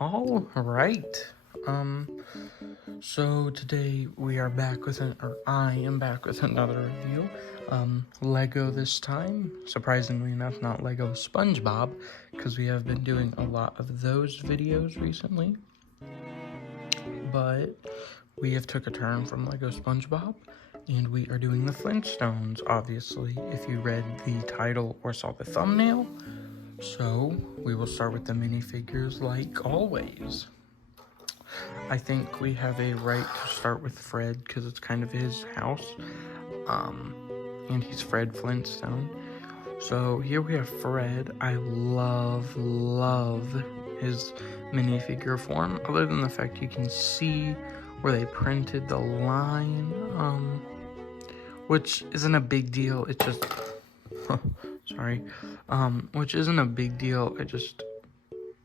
All right. So today we are back with I am back with another review. Lego this time. Surprisingly enough, not Lego SpongeBob, because we have been doing a lot of those videos recently. But we have took a turn from Lego SpongeBob, and we are doing the Flintstones, obviously, if you read the title or saw the thumbnail. So, we will start with the minifigures like always. I think we have a right to start with Fred because it's kind of his house. And he's Fred Flintstone. So here we have Fred. I love his minifigure form, other than the fact you can see where they printed the line, which isn't a big deal. It just, sorry, which isn't a big deal. It just,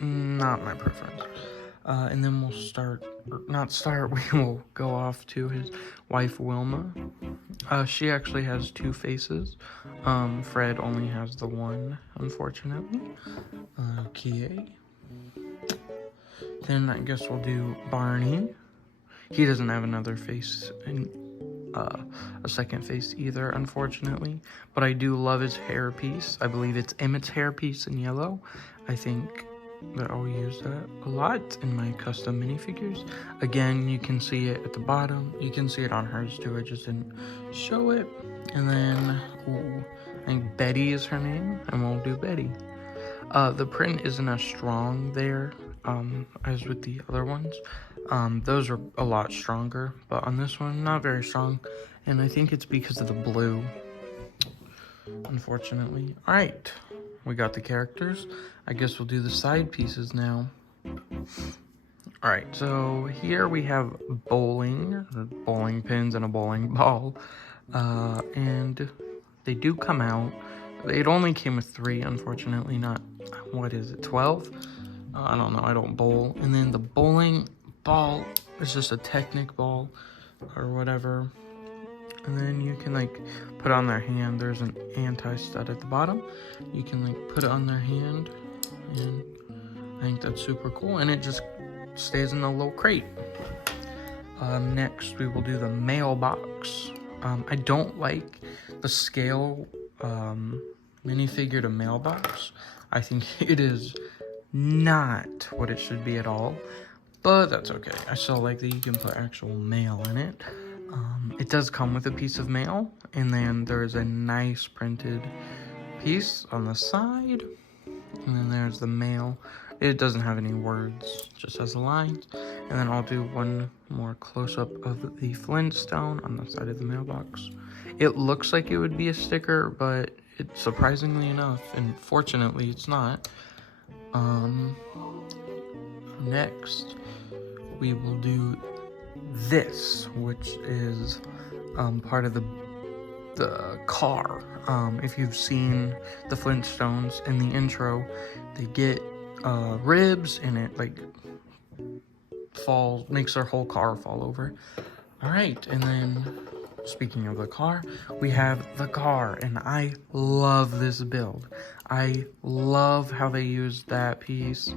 not my preference. And then we'll we will go off to his wife, Wilma. She actually has two faces. Fred only has the one, unfortunately. Okay. Then I guess we'll do Barney. He doesn't have another face, and a second face either, unfortunately. But I do love his hairpiece. I believe it's Emmett's hairpiece in yellow. I think that I'll use that a lot in my custom minifigures. Again, you can see it at the bottom. You can see it on hers too. I just didn't show it. And then, I think Betty is her name, and we'll do Betty. The print isn't as strong there as with the other ones. Those are a lot stronger, but on this one, not very strong. And I think it's because of the blue, unfortunately. All right. We got the characters. I guess we'll do the side pieces now. Alright, so here we have bowling pins and a bowling ball. And they do come out. It only came with 3, unfortunately, not, 12? I don't know, I don't bowl. And then the bowling ball is just a Technic ball or whatever. And then you can put it on their hand. There's an anti-stud at the bottom. You can put it on their hand, and I think that's super cool. And it just stays in the little crate. Next we will do the mailbox. I don't like the scale minifigure to mailbox. I think it is not what it should be at all, but that's okay. I still like that you can put actual mail in it. It does come with a piece of mail, and then there's a nice printed piece on the side, and then there's the mail. It doesn't have any words, just has lines. And then I'll do one more close-up of the Flintstone on the side of the mailbox. It looks like it would be a sticker, but it's surprisingly enough, and fortunately it's not. Next, we will do this, which is part of the car. If you've seen the Flintstones in the intro, they get ribs, and it makes their whole car fall over. All right, and then speaking of the car, we have the car, and I love this build. I love how they used that piece.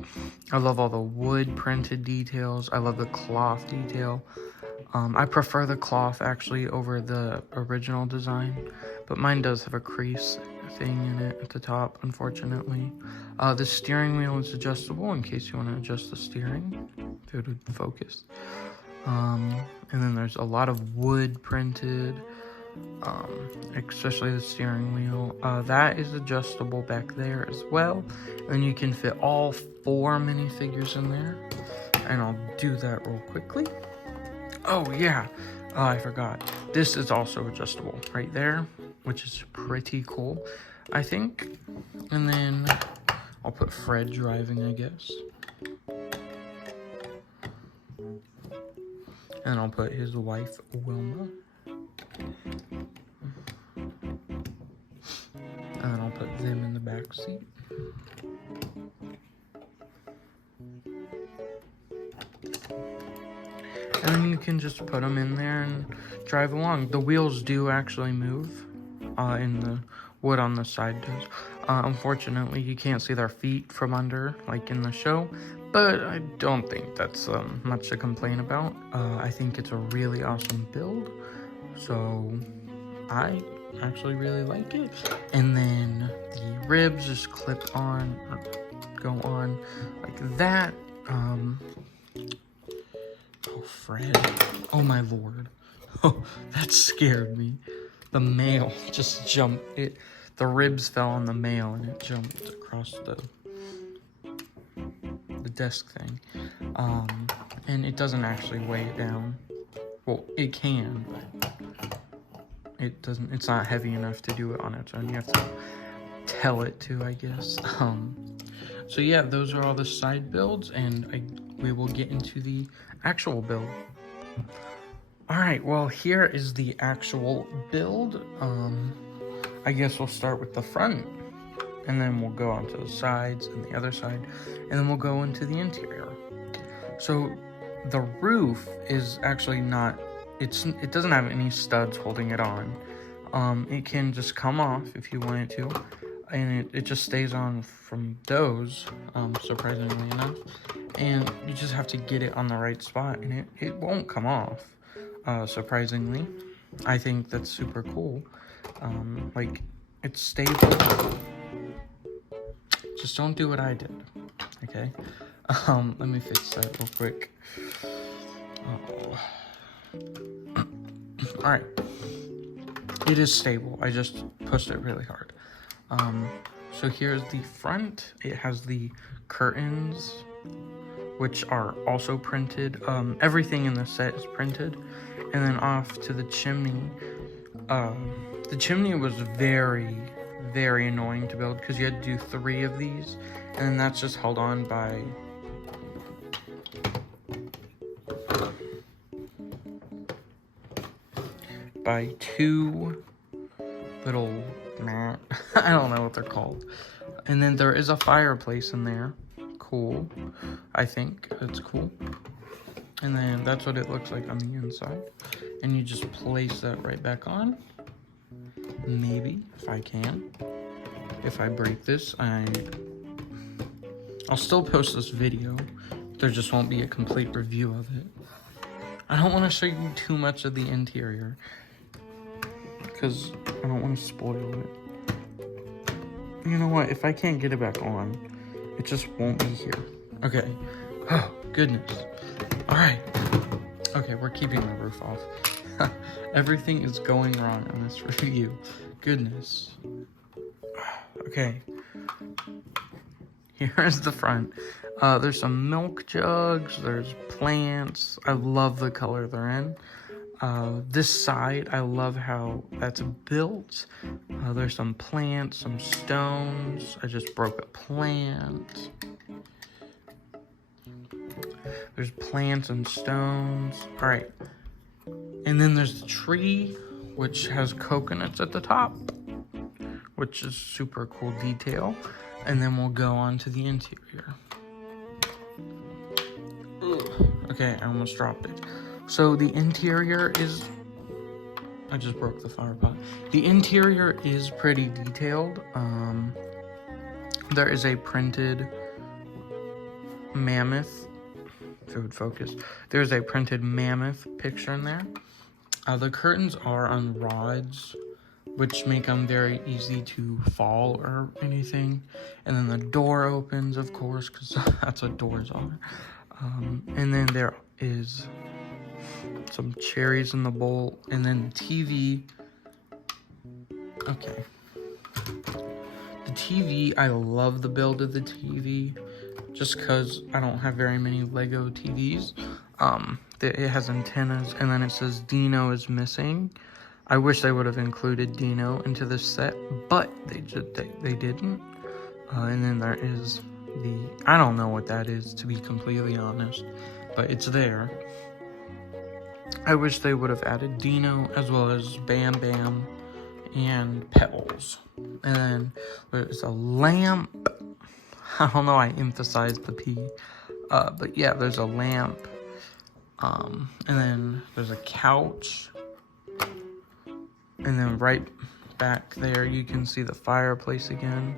I love all the wood printed details. I love the cloth detail. I prefer the cloth actually over the original design, but mine does have a crease thing in it at the top, unfortunately. The steering wheel is adjustable in case you want to adjust the steering if it would focus. And then there's a lot of wood printed, especially the steering wheel. That is adjustable back there as well. And you can fit all 4 minifigures in there. And I'll do that real quickly. Oh yeah, I forgot. This is also adjustable right there, which is pretty cool, I think. And then I'll put Fred driving, I guess. And I'll put his wife, Wilma. And then I'll put them in the back seat. And then you can just put them in there and drive along. The wheels do actually move, and the wood on the side does. Unfortunately, you can't see their feet from under, like in the show, but I don't think that's much to complain about. I think it's a really awesome build, so I actually really like it. And then the ribs just clip on, or go on like that. Oh, Fred. Oh, my Lord. Oh, that scared me. The mail just jumped. The ribs fell on the mail and it jumped across the desk thing. And it doesn't actually weigh it down. Well, it can, but it doesn't. It's not heavy enough to do it on its own. You have to tell it to, I guess. So yeah, those are all the side builds, and we will get into the actual build. Alright, well, here is the actual build. I guess we'll start with the front, and then we'll go on to the sides and the other side, and then we'll go into the interior. So the roof is actually not, it doesn't have any studs holding it on. It can just come off if you want it to, and it just stays on from those, surprisingly enough. And you just have to get it on the right spot, and it won't come off, surprisingly. I think that's super cool. Like, it's stable. Just don't do what I did, okay? Let me fix that real quick. Alright. It is stable. I just pushed it really hard. So here's the front. It has the curtains, which are also printed. Everything in the set is printed. And then off to the chimney. The chimney was very, very annoying to build because you had to do 3 of these. And then that's just held on by 2 little, I don't know what they're called. And then there is a fireplace in there. Cool. I think it's cool. And then that's what it looks like on the inside. And you just place that right back on. Maybe, if I can. If I break this, I'll still post this video. There just won't be a complete review of it. I don't want to show you too much of the interior, because I don't want to spoil it. You know what? If I can't get it back on, it just won't be here. Okay. Oh, goodness. Alright. Okay, we're keeping the roof off. Everything is going wrong in this review. Goodness. Okay. Here's the front. There's some milk jugs. There's plants. I love the color they're in. This side, I love how that's built. There's some plants, some stones. I just broke a plant. There's plants and stones. All right. And then there's the tree, which has coconuts at the top, which is super cool detail. And then we'll go on to the interior. Ugh. Okay, I almost dropped it. So the interior is, I just broke the fire pot. The interior is pretty detailed. There is a printed mammoth, if it would focus. There's a printed mammoth picture in there. The curtains are on rods, which make them very easy to fall or anything. And then the door opens, of course, because that's what doors are. And then there is some cherries in the bowl, and then the TV. Okay. The TV, I love the build of the TV, just because I don't have very many Lego TVs. It has antennas, and then it says Dino is missing. I wish they would have included Dino into this set, but they didn't. And then there is I don't know what that is, to be completely honest, but it's there. I wish they would have added Dino, as well as Bam Bam and Pebbles. And then there's a lamp. I don't know, I emphasized the P. But yeah, there's a lamp. And then there's a couch. And then right back there, you can see the fireplace again.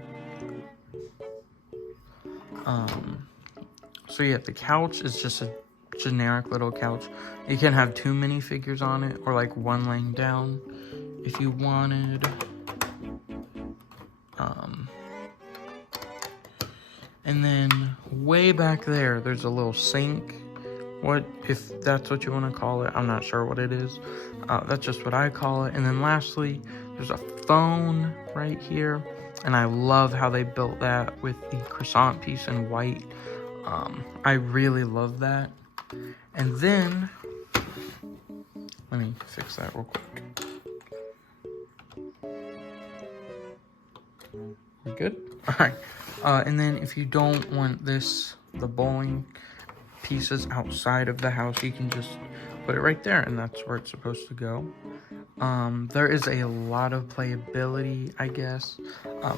So yeah, the couch is just a generic little couch. You can have 2 minifigures on it, or like one laying down if you wanted. And then way back there's a little sink. What, if that's what you want to call it, I'm not sure what it is. That's just what I call it. And then lastly, there's a phone right here, and I love how they built that with the croissant piece in white. I really love that. And then let me fix that real quick. We good? All right. And then if you don't want the bowling pieces outside of the house, you can just put it right there, and that's where it's supposed to go. There is a lot of playability, I guess.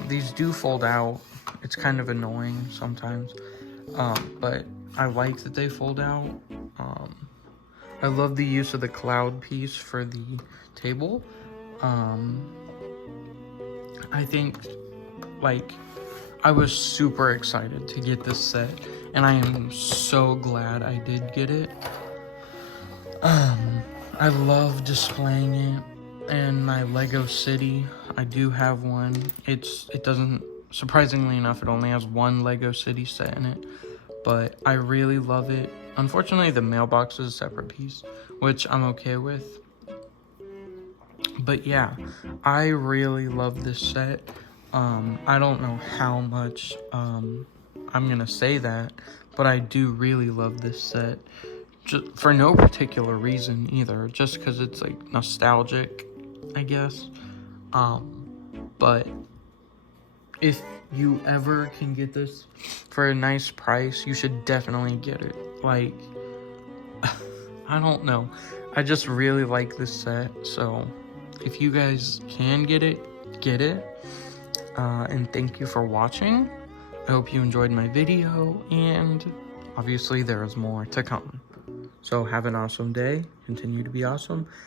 These do fold out. It's kind of annoying sometimes, but I like that they fold out. I love the use of the cloud piece for the table. I think, like, I was super excited to get this set, and I am so glad I did get it. I love displaying it in my Lego city. I do have one. It doesn't, surprisingly enough, it only has one Lego city set in it, but I really love it. Unfortunately, the mailbox is a separate piece, which I'm okay with. But yeah, I really love this set. I don't know how much I'm gonna say that, but I do really love this set. Just for no particular reason either, just because it's like nostalgic, I guess. But if you ever can get this for a nice price, you should definitely get it. Like, I don't know, I just really like this set. So if you guys can get it, get it. And thank you for watching. I hope you enjoyed my video, and obviously there is more to come. So have an awesome day. Continue to be awesome.